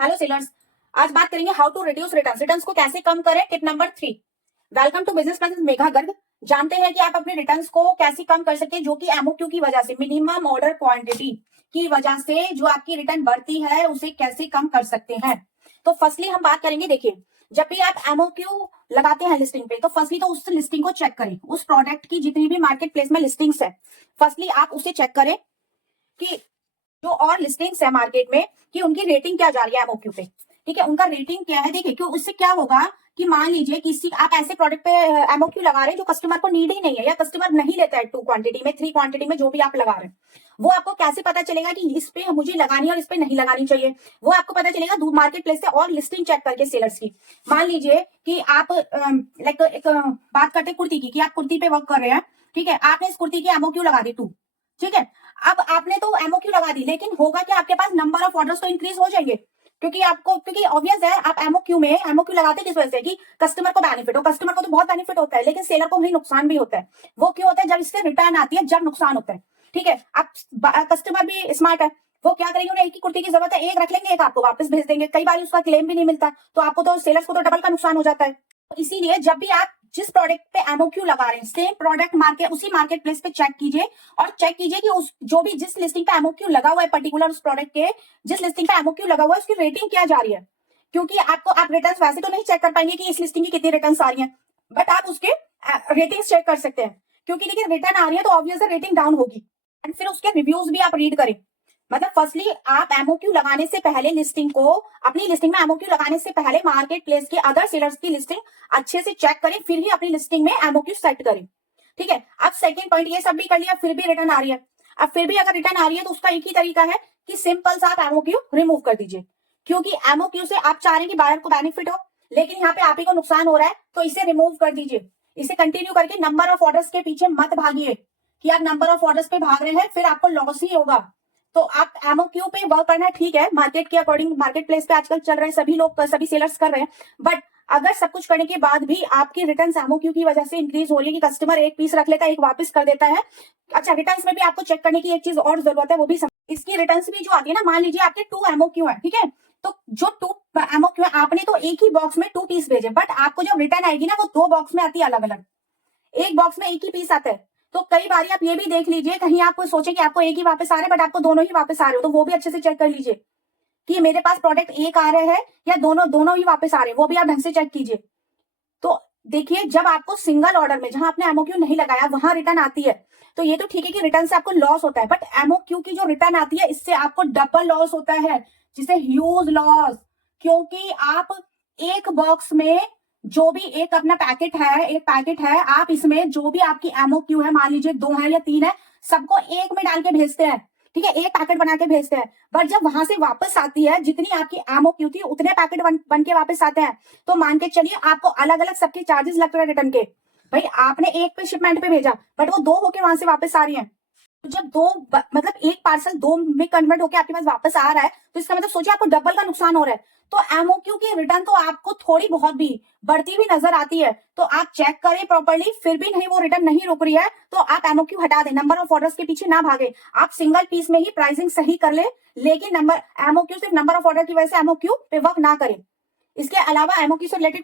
Hello sellers. आज बात करेंगे how to reduce returns. Returns को कैसे कम करें। Tip number 3। Welcome to Business Plus Megha Garg. जानते हैं कि आप अपने रिटर्न्स को कैसे कम कर सकते हैं, जो कि एमओक्यू की वजह से, मिनिमम ऑर्डर क्वांटिटी की वजह से जो आपकी रिटर्न बढ़ती है उसे कैसे कम कर सकते हैं। तो फर्स्टली हम बात करेंगे, देखिए जब भी आप एमओक्यू लगाते हैं लिस्टिंग पे, तो फर्स्टली तो उस लिस्टिंग को चेक करें, उस प्रोडक्ट की जितनी भी मार्केट प्लेस में लिस्टिंग्स है, फर्स्टली आप उसे चेक करें कि जो और लिस्टिंग्स है मार्केट में कि उनकी रेटिंग क्या जा रही है एमओक्यू पे। ठीक है, उनका रेटिंग क्या है। देखिए क्यों, उससे क्या होगा कि मान लीजिए किसी आप ऐसे प्रोडक्ट पे एमओक्यू लगा रहे हैं जो कस्टमर को नीड ही नहीं है, या कस्टमर नहीं लेता है 2 क्वांटिटी में, 3 क्वांटिटी में जो भी आप लगा रहे हैं, वो आपको कैसे पता चलेगा कि इस पे मुझे लगानी है और इस पे नहीं लगानी चाहिए। वो आपको पता चलेगा मार्केट प्लेस से और लिस्टिंग चेक करके सेलर्स की। मान लीजिए कि आप लाइक एक बात करते हैं कुर्ती की, कि आप कुर्ती पे वर्क कर रहे हैं। ठीक है, आपने इस कुर्ती की एमओक्यू लगा दी 2। ठीक है, अब आपने तो एमओक्यू लगा दी, लेकिन होगा क्या, आपके पास नंबर ऑफ ऑर्डर्स तो इंक्रीज हो जाएंगे, क्योंकि ऑब्वियस है आप एमओक्यू लगाते किस वजह से कि कस्टमर को बेनिफिट हो। कस्टमर को तो बहुत बेनिफिट होता है, लेकिन सेलर को वही नुकसान भी होता है। वो क्यों होता है, जब इससे रिटर्न आती है जब नुकसान होता है। ठीक है, अब कस्टमर भी स्मार्ट है, वो क्या करेंगे, उन्हें एक ही कुर्ती की जरूरत है, एक रख लेंगे, एक आपको वापस भेज देंगे। कई बार उसका क्लेम भी नहीं मिलता, तो आपको तो सेलर्स को तो डबल का नुकसान हो जाता है। तो इसीलिए जब भी आप जिस प्रोडक्ट पे एमओक्यू लगा रहे हैं, सेम प्रोडक्ट मार्केट उसी मार्केट प्लेस पे चेक कीजिए, और चेक कीजिए कि उस जो भी जिस लिस्टिंग पे एमओक्यू लगा हुआ है, पर्टिकुलर उस प्रोडक्ट के जिस लिस्टिंग पे एमओक्यू लगा हुआ है, उसकी रेटिंग क्या जा रही है। क्योंकि आप रिटर्न्स वैसे तो नहीं चेक कर पाएंगे कि इस लिस्टिंग की कितनी रिटर्न्स आ रही हैं, बट आप उसके रेटिंग्स चेक कर सकते हैं। क्योंकि देखिए रिटर्न आ रही है तो ऑब्वियस रेटिंग डाउन होगी, एंड फिर उसके रिव्यूज भी आप रीड करें। मतलब फर्स्टली आप एमओक्यू लगाने से पहले लिस्टिंग को, अपनी लिस्टिंग में एमओक्यू लगाने से पहले मार्केट प्लेस के अदर सेलर्स की लिस्टिंग अच्छे से चेक करें, फिर ही अपनी लिस्टिंग में एमओक्यू सेट करें। ठीक है, अब सेकंड पॉइंट, ये सब भी कर लिया, फिर भी रिटर्न आ रही है। अब फिर भी अगर रिटर्न आ रही है तो उसका एक ही तरीका है कि सिंपल सा आप एमओक्यू रिमूव कर दीजिए। क्योंकि एमओक्यू से आप चाह रहे हैं कि बायर को बेनिफिट हो, लेकिन यहाँ पे आप ही को नुकसान हो रहा है, तो इसे रिमूव कर दीजिए। इसे कंटिन्यू करके नंबर ऑफ ऑर्डर्स के पीछे मत भागिए कि आप नंबर ऑफ ऑर्डर्स पे भाग रहे हैं, फिर आपको लॉस ही होगा। तो आप एमओक्यू पे वर्क करना ठीक है, मार्केट के अकॉर्डिंग, मार्केट प्लेस पे आजकल चल रहे हैं, सभी लोग सभी सेलर्स कर रहे हैं। बट अगर सब कुछ करने के बाद भी आपकी रिटर्न एमओक्यू की वजह से इंक्रीज हो रही है कि कस्टमर एक पीस रख लेता है, एक वापस कर देता है। अच्छा, रिटर्न में भी आपको चेक करने की एक चीज और जरूरत है, वो भी इसकी रिटर्न भी जो आती है ना, मान लीजिए आपके 2 एमओक्यू है, ठीक है, तो जो 2 एमओक्यू है, आपने तो एक ही बॉक्स में 2 पीस भेजे, बट आपको जब रिटर्न आएगी ना, वो 2 बॉक्स में आती है अलग अलग, एक बॉक्स में एक ही पीस आता है। तो कई बार आप ये भी देख लीजिए, कहीं आप सोचे कि आपको एक ही वापस आ रहे हैं, बट आपको दोनों ही वापस आ रहे हो, तो वो भी अच्छे से चेक कर लीजिए कि मेरे पास प्रोडक्ट एक आ रहे हैं या दोनों दोनों ही वापस आ रहे हैं, वो भी आप ढंग से चेक कीजिए। तो देखिए, जब आपको सिंगल ऑर्डर में, जहां आपने एमओक्यू नहीं लगाया, वहां रिटर्न आती है, तो ये तो ठीक है कि रिटर्न से आपको लॉस होता है, बट एमओक्यू की जो रिटर्न आती है, इससे आपको डबल लॉस होता है, जिसे ह्यूज लॉस। क्योंकि आप एक बॉक्स में जो भी एक अपना एक पैकेट है, आप इसमें जो भी आपकी एमओक्यू है, मान लीजिए 2 है या 3 है, सबको एक में डाल के भेजते हैं। ठीक है, एक पैकेट बना के भेजते हैं, बट जब वहां से वापस आती है, जितनी आपकी एमओक्यू थी उतने पैकेट बन के वापस आते हैं, तो मान के चलिए आपको अलग अलग सबके चार्जेस लगते हैं रिटर्न के। भाई आपने एक पे शिपमेंट पे भेजा, बट वो 2 होके वहां से वापस आ रही है। तो जब मतलब एक पार्सल 2 में कन्वर्ट होकर आपके पास वापस आ रहा है, तो इसका मतलब सोचिए आपको डबल का नुकसान हो रहा है। तो एमओक्यू की रिटर्न तो आपको थोड़ी बहुत भी बढ़ती हुई नजर आती है, तो आप चेक करें प्रॉपर्ली, फिर भी नहीं, वो रिटर्न नहीं रुक रही है, तो आप एमओक्यू हटा दें, नंबर ऑफ ऑर्डर्स के पीछे ना भागे। आप सिंगल पीस में ही प्राइसिंग सही कर ले, लेकिन एमओक्यू सिर्फ नंबर ऑफ ऑर्डर की वजह से एमओक्यू पे वर्क ना करें। इसके अलावा एमओक्यू से रिलेटेड